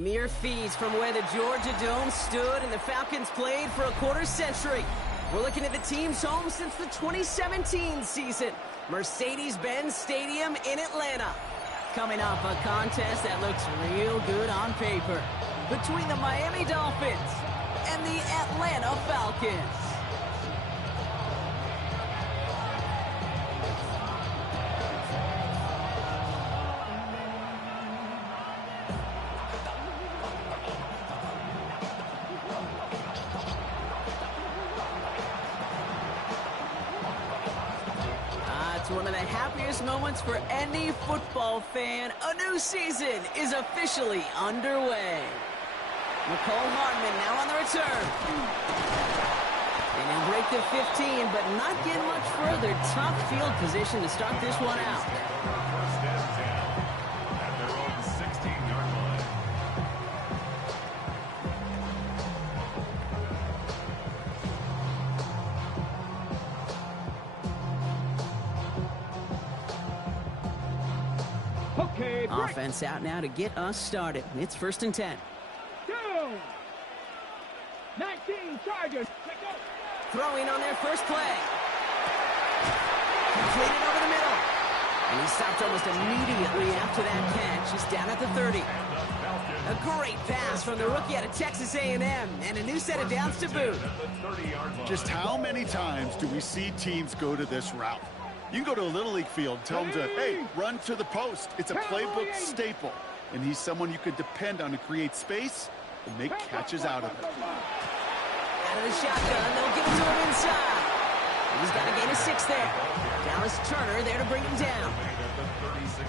Mere feet from where the Georgia Dome stood and the Falcons played for a quarter century. We're looking at the team's home since the 2017 season. Mercedes-Benz Stadium in Atlanta. Coming up, a contest that looks real good on paper between the Miami Dolphins and the Atlanta Falcons. One of the happiest moments for any football fan. A new season is officially underway. McCole Hardman now on the return. And he'll break the 15, but not get much further. Tough field position to start this one out. First and 10 at their own 16-yard line. Offense out now to get us started. It's 1st and 10. 19 Chargers. Throwing on their first play. Completed over the middle. And he stopped almost immediately after that catch. He's down at the 30. A great pass from the rookie out of Texas A&M. And a new set of downs to boot. Just how many times do we see teams go to this route? You can go to a Little League field, tell them to, hey, run to the post. It's a playbook staple. And he's someone you could depend on to create space and make catches out of it. Out of the shotgun, they'll give it to him inside. He's got a gain of 6 there. Dallas Turner there to bring him down.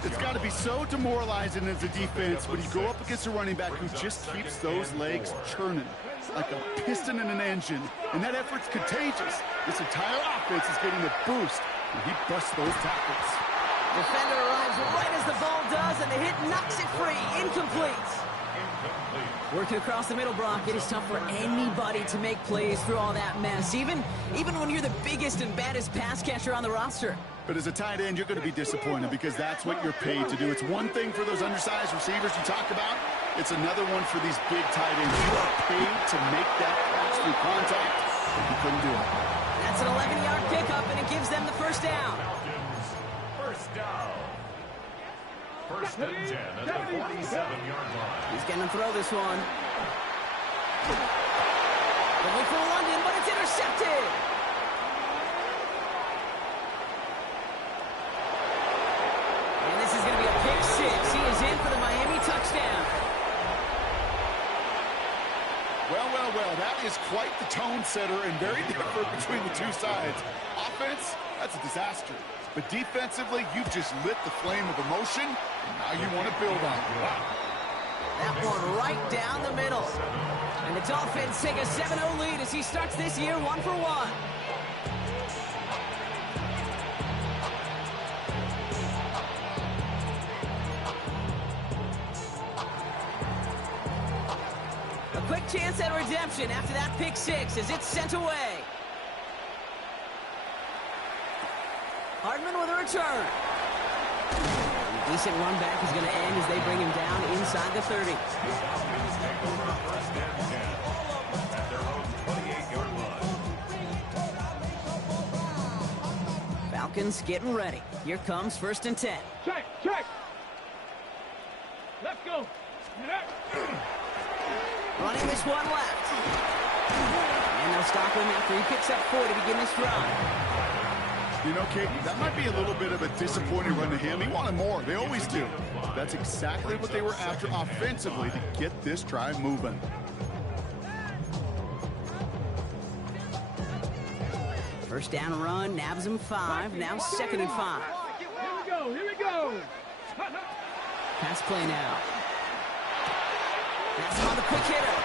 It's got to be so demoralizing as a defense when you go up against a running back who just keeps those legs churning like a piston in an engine. And that effort's contagious. This entire offense is getting a boost. And he busts those tackles. Defender arrives right as the ball does, and the hit knocks it free. Incomplete. Working across the middle, Brock. It is tough for anybody to make plays through all that mess, even when you're the biggest and baddest pass catcher on the roster. But as a tight end, you're going to be disappointed because that's what you're paid to do. It's one thing for those undersized receivers you talked about. It's another one for these big tight ends. You are paid to make that catch through contact, and you couldn't do it. That's an 11-yard pickup, and it gives them the first down. First down. First and 10 at the 47-yard line. He's going to throw this one. Going for London, but it's intercepted. And this is going to be a pick 6. He is in for the Miami touchdown. Well, that is quite the tone setter and very different between the two sides. Offense, that's a disaster. But defensively, you've just lit the flame of emotion, and now you want to build on it. That one right down the middle. And the Dolphins take a 7-0 lead as he starts this year 1 for 1. A quick chance at redemption after that pick 6 as it's sent away. Hardman with a return. A decent run back is going to end as they bring him down inside the 30. Falcons getting ready. Here comes 1st and 10. Check. Let's go. Running this one left. And they'll stop him after he picks up 4 to begin this drive. You know, Kate, that might be a little bit of a disappointing run to him. He wanted more. They always do. That's exactly what they were after offensively to get this drive moving. First down run, nabs him 5. Now 2nd and 5. Here we go. Pass play now. That's him on the quick hitter.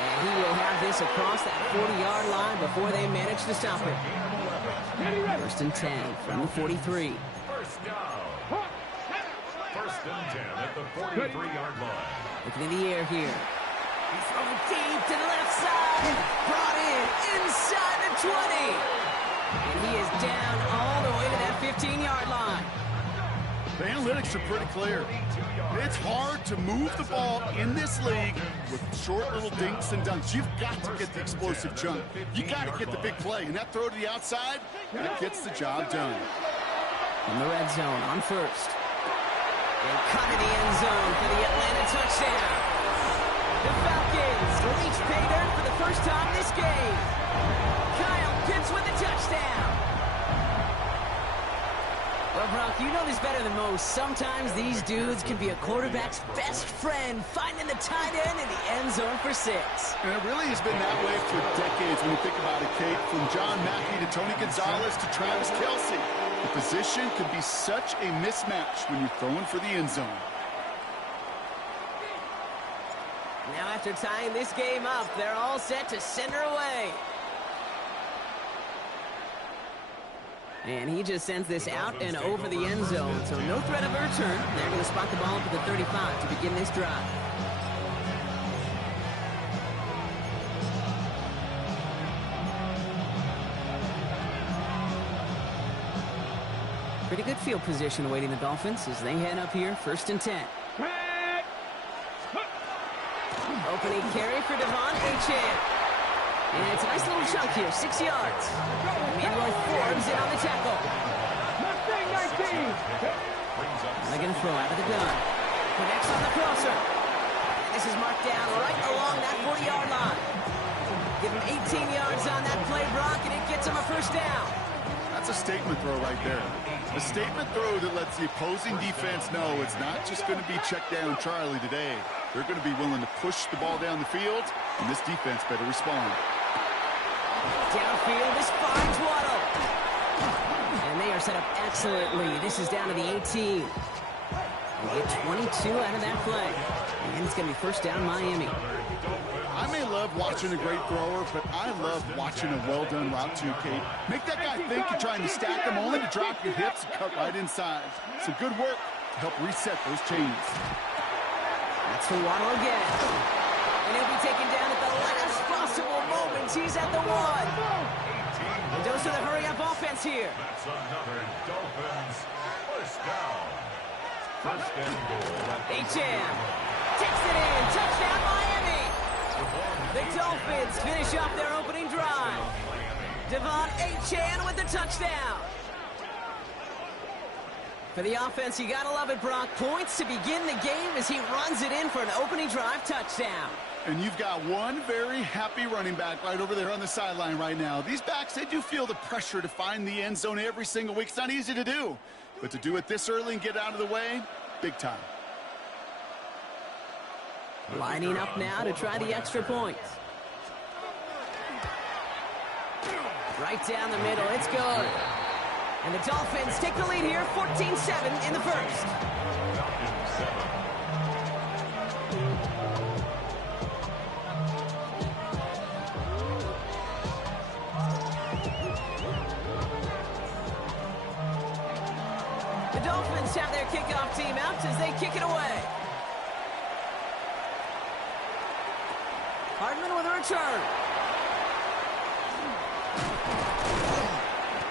And he will have this across that 40-yard line before they manage to stop it. 1st and 10 from the 43. First down. First and 10 at the 43-yard line. Looking in the air here. He's throwing deep to the left side. Brought in inside the 20. And he is down all the way to that 15-yard line. The analytics are pretty clear. It's hard to move the ball in this league with short little dinks and dunks. You've got to get the explosive chunk. You got to get the big play. And that throw to the outside, that gets the job done. In the red zone on first. And cut in the end zone for the Atlanta touchdown. The Falcons reach pay dirt for the first time this game. Kyle Pitts with a touchdown. Well, Brock, you know this better than most. Sometimes these dudes can be a quarterback's best friend, finding the tight end in the end zone for 6. And it really has been that way for decades when you think about it, Kate. From John Mackey to Tony Gonzalez to Travis Kelce. The position could be such a mismatch when you're throwing for the end zone. Now after tying this game up, they're all set to send her away. And he just sends this out and over the end zone, so no threat of a return. They're going to spot the ball up at the 35 to begin this drive. Pretty good field position awaiting the Dolphins as they head up here, 1st and 10. Opening carry for Devon Achane. And it's a nice little chunk here, 6 yards. Manuel Forbes in on the tackle. They're going to throw out of the gun. Connects on the crosser. And this is marked down right along that 40-yard line. Give him 18 yards on that play, Brock, and it gets him a 1st down. That's a statement throw right there. A statement throw that lets the opposing defense know it's not just going to be check down Charlie today. They're going to be willing to push the ball down the field, and this defense better respond. Downfield, this finds Waddle. And they are set up excellently. This is down to the 18. They get 22 out of that play. And it's going to be 1st down Miami. I may love watching a great thrower, but I love watching a well-done route too, Kate. Make that guy think you're trying to stack him only to drop your hips and cut right inside. Some good work to help reset those chains. That's for Waddle again. And he'll be taken down at the last possible moment. He's at the 1. And those are the hurry-up offense here. That's another Dolphins 1st down. 1st and goal. Achane takes it in. Touchdown, Miami. The Dolphins finish off their opening drive. Devon Achane with the touchdown. For the offense, you gotta love it, Brock. Points to begin the game as he runs it in for an opening drive touchdown. And you've got one very happy running back right over there on the sideline right now. These backs, they do feel the pressure to find the end zone every single week. It's not easy to do. But to do it this early and get out of the way, big time. Lining up now to try the extra points. Right down the middle, it's good. And the Dolphins take the lead here, 14-7 in the 1st. The Dolphins have their kickoff team out as they kick it away. Hardman with a return.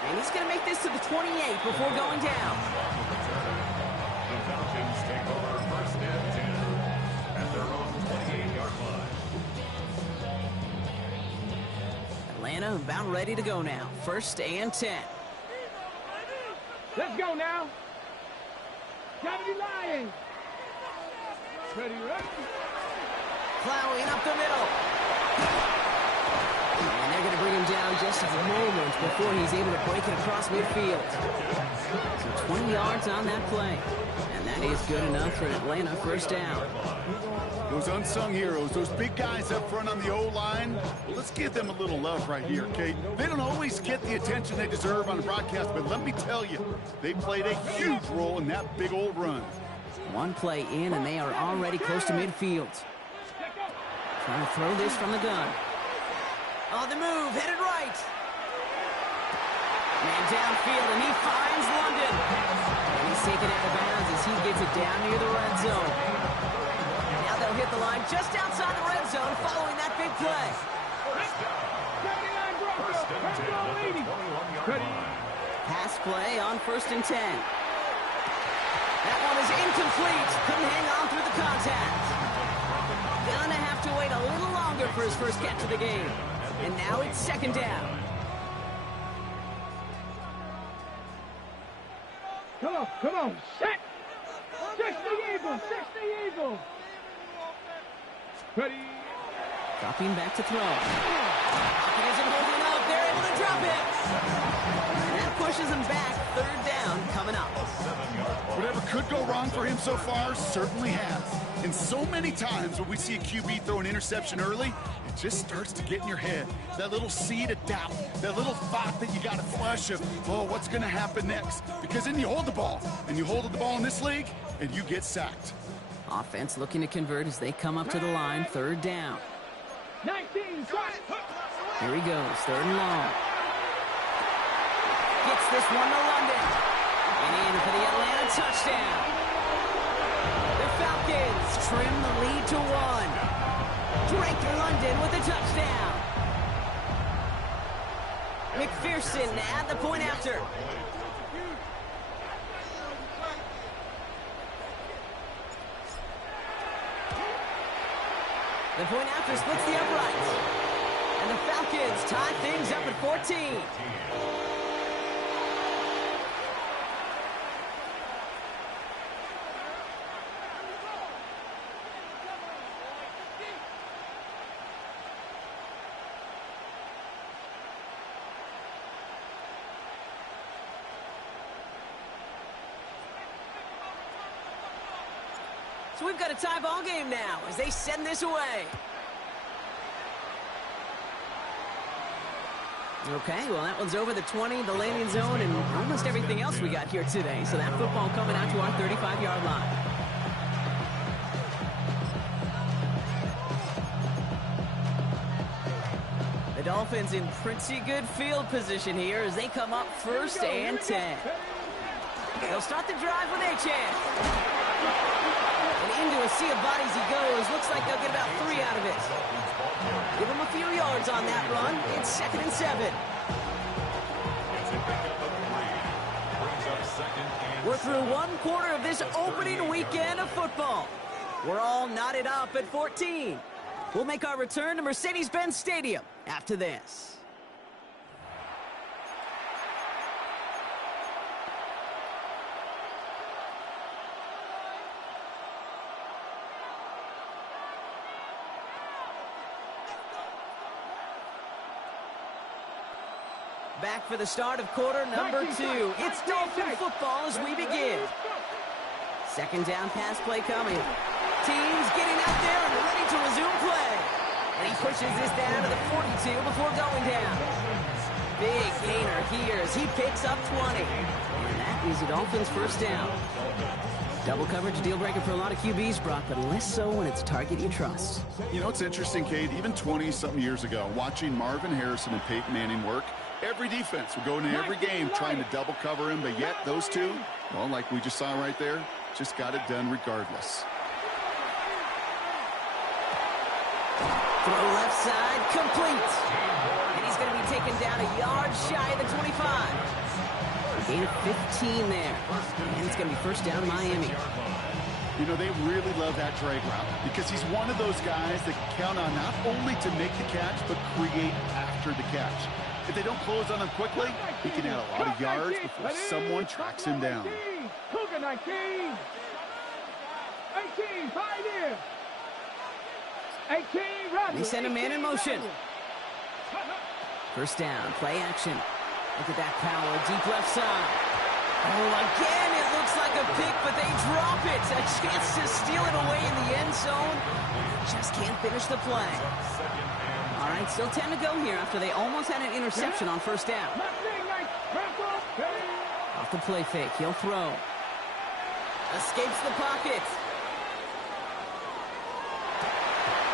And he's going to make this to the 28 before going down. The Falcons take over 1st and 10 at their own 28-yard line. Atlanta about ready to go now. 1st and 10. Let's go now. Gotta be lying. Ready, ready. Plowing up the middle. And they're going to bring him down just a moment before he's able to break it across midfield. So 20 yards on that play. And that is good enough for an Atlanta 1st down. Those unsung heroes, those big guys up front on the O-line, well, let's give them a little love right here, Kate. They don't always get the attention they deserve on the broadcast, but let me tell you, they played a huge role in that big old run. One play in, and they are already close to midfield. Trying to throw this from the gun. On the move, headed right. Man downfield, and he finds London. And he's taken out of bounds as he gets it down near the red zone. Now they'll hit the line just outside the red zone following that big play. 1st and 10 at the 21-yard line. Pass play on 1st and 10. incomplete. Couldn't hang on through the contact. Gonna have to wait a little longer for his first catch of the game. And now it's second down. Come on, set! 60 Eagles, 60 Eagles! Ready? Dropping back to throw. Pocket isn't holding up. They're able to drop it. And that pushes him back. Third down coming up. Whatever could go wrong for him so far certainly has. And so many times when we see a QB throw an interception early, it just starts to get in your head. That little seed of doubt, that little thought that you got to flush of, oh, what's going to happen next? Because then you hold the ball, and you hold the ball in this league, and you get sacked. Offense looking to convert as they come up to the line. Third down. 19, Here he goes. Third and long. Gets this one to London. And in for the Atlanta touchdown. The Falcons trim the lead to 1. Drake London with a touchdown. McPherson at the point after. The point after splits the uprights. And the Falcons tie things up at 14. So we've got a tie ball game now as they send this away. Okay, well, that one's over the 20, the landing zone, and almost everything else we got here today. So that football coming out to our 35-yard line. The Dolphins in pretty good field position here as they come up first and 10. They'll start the drive with a chance. And into a sea of bodies he goes. Looks like they'll get about 3 out of it. Give him a few yards on that run. It's 2nd and 7. We're through 1 quarter of this opening weekend of football. We're all knotted up at 14. We'll make our return to Mercedes-Benz Stadium after this. Back for the start of quarter number 2. It's Dolphin football as we begin. Second down pass play coming. Teams getting out there and ready to resume play. And he pushes this down to the 42 before going down. Big gainer here as he picks up 20. And that is the Dolphins' first down. Double coverage deal breaker for a lot of QBs, Brock, but less so when it's a target you trust. You know, it's interesting, Cade, even 20-something years ago, watching Marvin Harrison and Peyton Manning work, every defense would go into every game trying to double cover him, but yet those two, well, like we just saw right there, just got it done regardless. Throw left side, complete. And he's going to be taken down a yard shy of the 25. Gain of 15 there. And it's going to be first down Miami. You know, they really love that drag route because he's one of those guys that can count on not only to make the catch, but create after the catch. If they don't close on him quickly, he can add a lot of yards before someone tracks him down. 19. 18, 5 in. 18, run. They send a man in motion. First down, play action. Look at that power, deep left side. Oh, again, it looks like a pick, but they drop it. A chance to steal it away in the end zone. Just can't finish the play. All right, still 10 to go here after they almost had an interception on first down. Off the play fake, he'll throw. Escapes the pocket.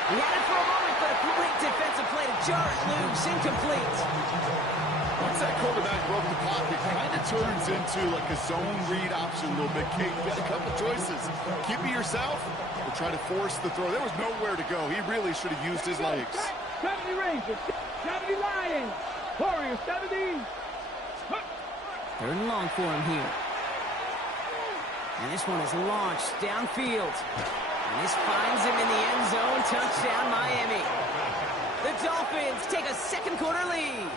He had it for a moment, but a great defensive play to jar it loose, incomplete. Once that quarterback broke the pocket, it kind of turns into like a zone read option a little bit. Kate, you got a couple choices. Keep it yourself or try to force the throw. There was nowhere to go. He really should have used his legs. 70 Rangers, 70 Lions, Warriors, 70. Third and long for him here. And this one is launched downfield. And this finds him in the end zone. Touchdown, Miami. The Dolphins take a second quarter lead.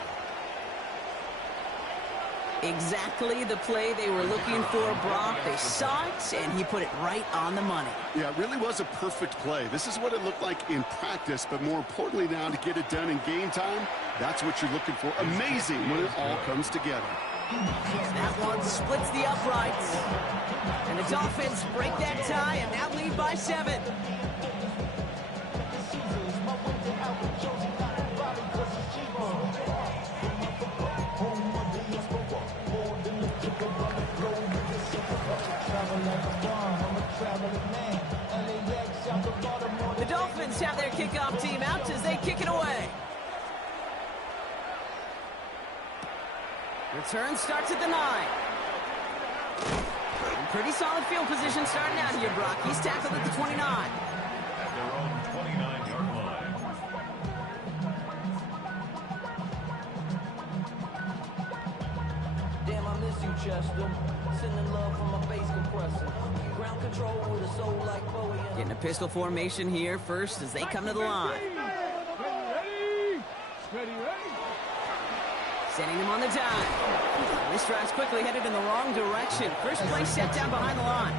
Exactly the play they were looking for, Brock. They saw it, and he put it right on the money. Yeah, it really was a perfect play. This is what it looked like in practice, but more importantly now to get it done in game time, that's what you're looking for. Amazing when it all comes together. That one splits the uprights. And the Dolphins break that tie and now lead by 7. The Dolphins have their kickoff team out as they kick it away. Return starts at the 9. Pretty solid field position starting out here, Brock. He's tackled at the 29. At their own 29-yard line. Damn, I miss you, Chester. Sending love from my bass compressor. Ground control with a soul like Bowie. Getting a pistol formation here first as they come to the line. Ready. Sending him on the dime. This drive's quickly headed in the wrong direction. First play set down behind the line.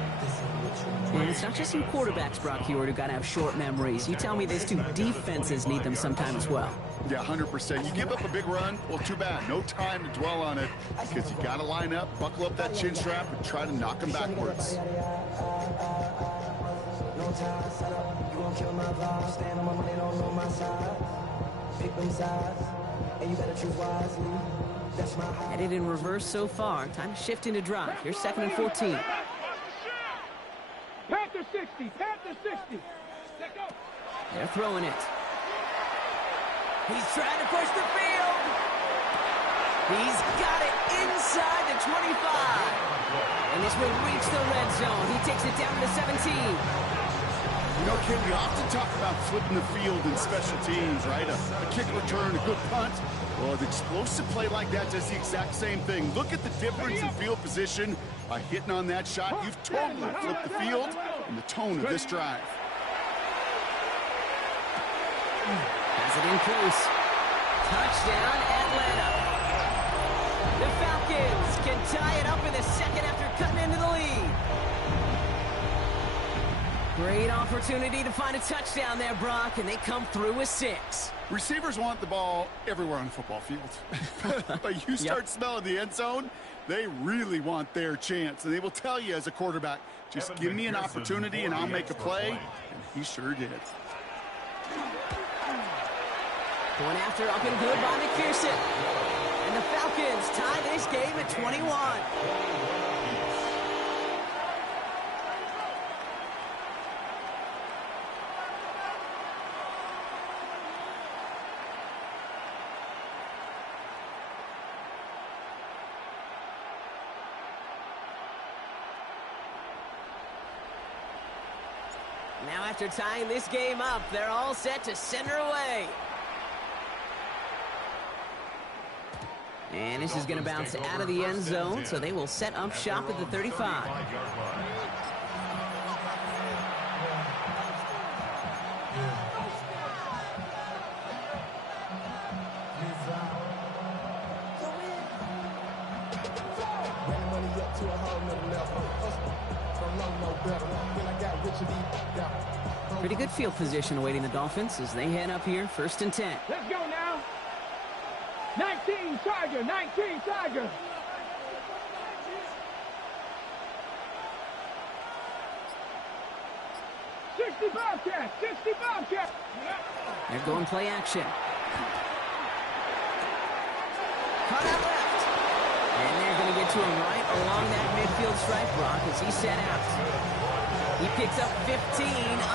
And it's not just some quarterbacks, Brock Hewitt, who got to have short memories. You tell me these two defenses need them sometime as well. Yeah, 100%. You give up a big run, well, too bad. No time to dwell on it because you got to line up, buckle up that chin strap, and try to knock them backwards. Headed in reverse so far. Time to shift into drive. Here's 2nd and 14. Panther 60. Let go. They're throwing it. He's trying to push the field. He's got it inside the 25. And this will reach the red zone. He takes it down to the 17. You know, Ken, we often talk about flipping the field in special teams, right? A kick return, a good punt. Well, an explosive play like that does the exact same thing. Look at the difference in field position. By hitting on that shot, you've totally flipped the field and the tone of this drive. Has it in close. Touchdown, Atlanta. The Falcons can tie it up in the second after cutting into the lead. Great opportunity to find a touchdown there, Brock, and they come through with 6. Receivers want the ball everywhere on the football field. But you start smelling the end zone, they really want their chance. And they will tell you as a quarterback, just give me an opportunity and I'll make a play. And he sure did. Going after up and good by McPherson. And the Falcons tie this game at 21. Now after tying this game up, they're all set to send her away. And this is going to bounce out of the end zone, so they will set up shop at the 35. Pretty good field position awaiting the Dolphins as they head up here, 1st and 10. Let's go now. 19 Tiger. 60 Bobcat. They're going play action. Cut out left. And they're going to get to him right along that midfield stripe, Brock, as he set out. He picks up 15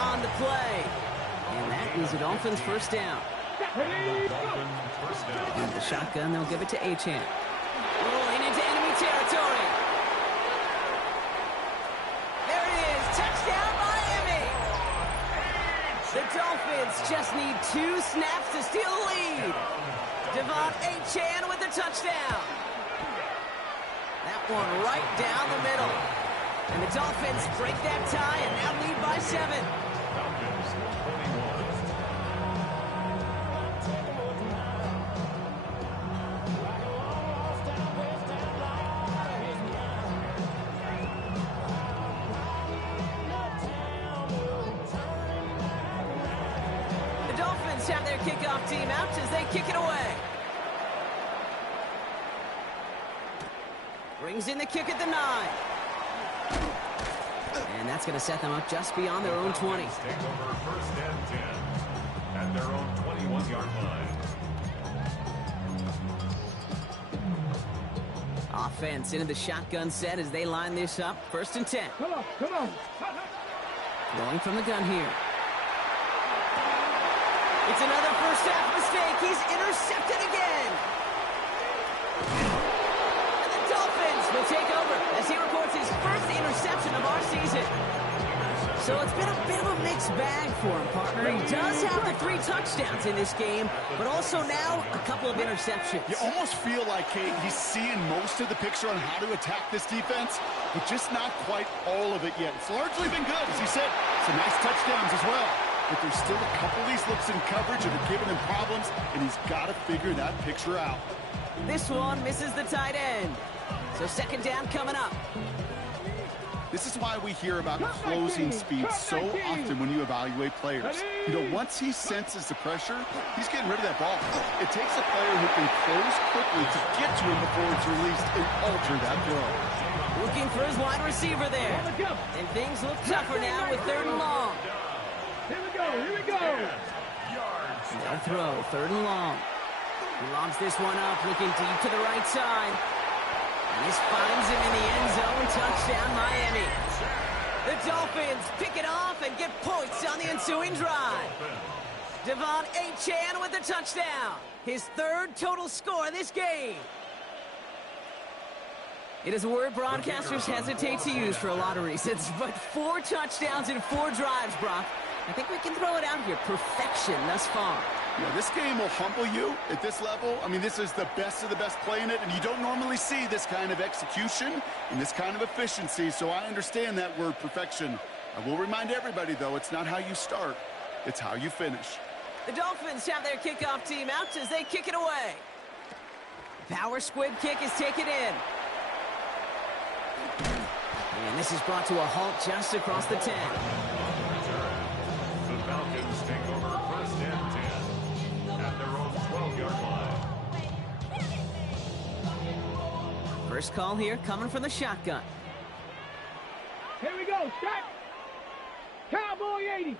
on the play. And that is the Dolphins' first down. And the shotgun, they'll give it to Achane. Rolling into enemy territory. There it is. Touchdown, Miami. The Dolphins just need 2 snaps to steal the lead. Devon Achane with the touchdown. That one right down the middle. And the Dolphins break that tie and now lead by 7. Falcons 21. The Dolphins have their kickoff team out as they kick it away. Brings in the kick at the 9. And that's going to set them up just beyond their own 20. Take over first and 10 at their own 21-yard line. Offense into the shotgun set as they line this up. First and 10. Come on, come on. Throwing from the gun here. It's another first half mistake. He's intercepted again. And the Dolphins will take over as he records his first interception of our season. So it's been a bit of a mixed bag for him, partner. He does have the 3 touchdowns in this game, but also now a couple of interceptions. You almost feel like, Kate, he's seeing most of the picture on how to attack this defense, but just not quite all of it yet. It's largely been good, as he said. Some nice touchdowns as well. But there's still a couple of these looks in coverage that are giving him problems, and he's got to figure that picture out. This one misses the tight end. So second down coming up. This is why we hear about closing speed so often when you evaluate players. You know, once he senses the pressure, he's getting rid of that ball. It takes a player who can close quickly to get to him before it's released and alter that throw. Looking for his wide receiver there. And things look tougher now with 3rd and long. Here we go, here we go. They'll throw, 3rd and long. He lobs this one up, looking deep to the right side. And this finds him in the end zone. Touchdown, Miami. The Dolphins pick it off and get points on the ensuing drive. Devon Achane with the touchdown. His 3rd total score this game. It is a word broadcasters hesitate to use for a lot of reasons, but 4 touchdowns in 4 drives, Brock. I think we can throw it out here. Perfection thus far. Yeah, this game will humble you at this level. I mean, this is the best of the best playing it, and you don't normally see this kind of execution and this kind of efficiency, so I understand that word perfection. I will remind everybody, though, it's not how you start, it's how you finish. The Dolphins have their kickoff team out as they kick it away. Power squid kick is taken in. And this is brought to a halt just across the 10. The Falcons take over first and 10 at their own 12-yard line. First call here coming from the shotgun. Here we go, set. Cowboy 80.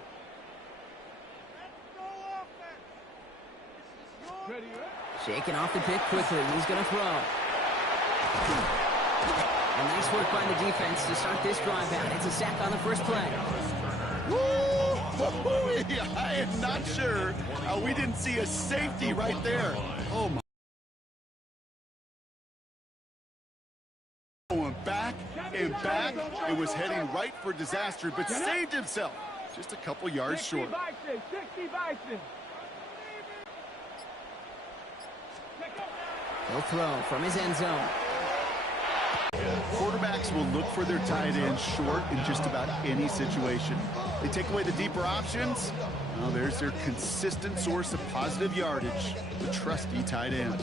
Ready, right? Shaking off the pick quickly. He's going to throw. And nice work by the defense to start this drive out. It's a sack on the first play. Woo! I am not sure we didn't see a safety right there. Oh, my. Going back and back. It was heading right for disaster, but saved himself. Just a couple yards 60 short. Bison, 60 Bison. He'll throw from his end zone. Quarterbacks will look for their tight end short in just about any situation. They take away the deeper options. Well, there's their consistent source of positive yardage, the trusty tight end.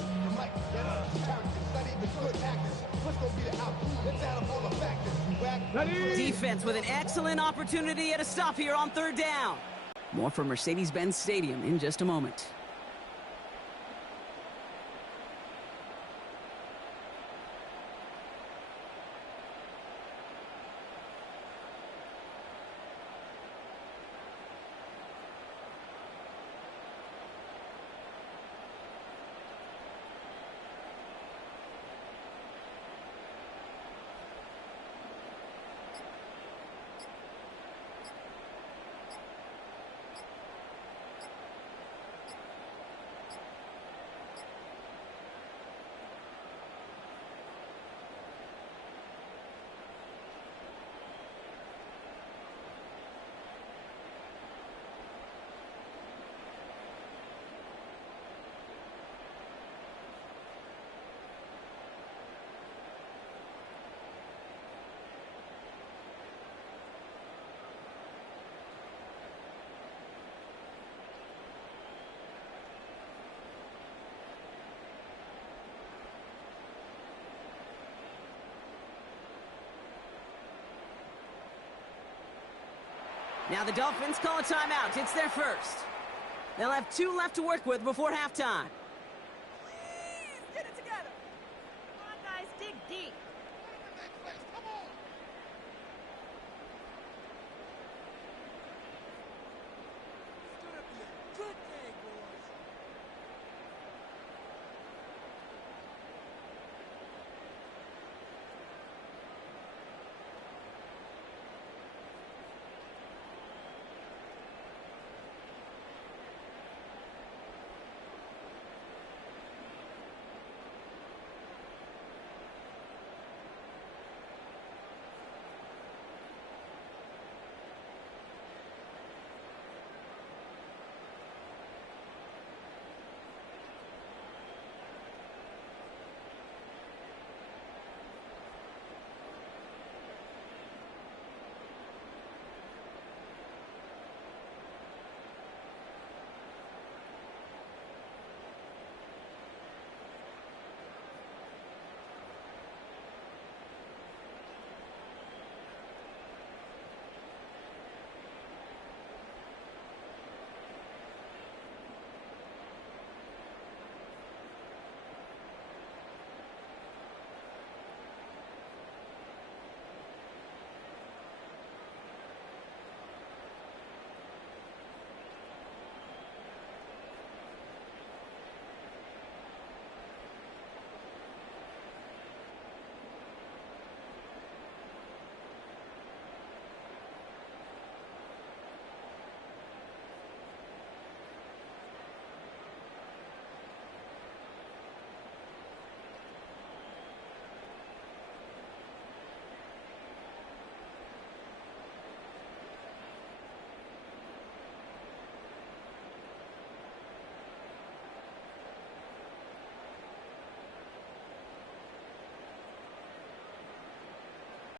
Defense with an excellent opportunity at a stop here on 3rd down. More from Mercedes-Benz Stadium in just a moment. Now the Dolphins call a timeout. It's their first. They'll have 2 left to work with before halftime.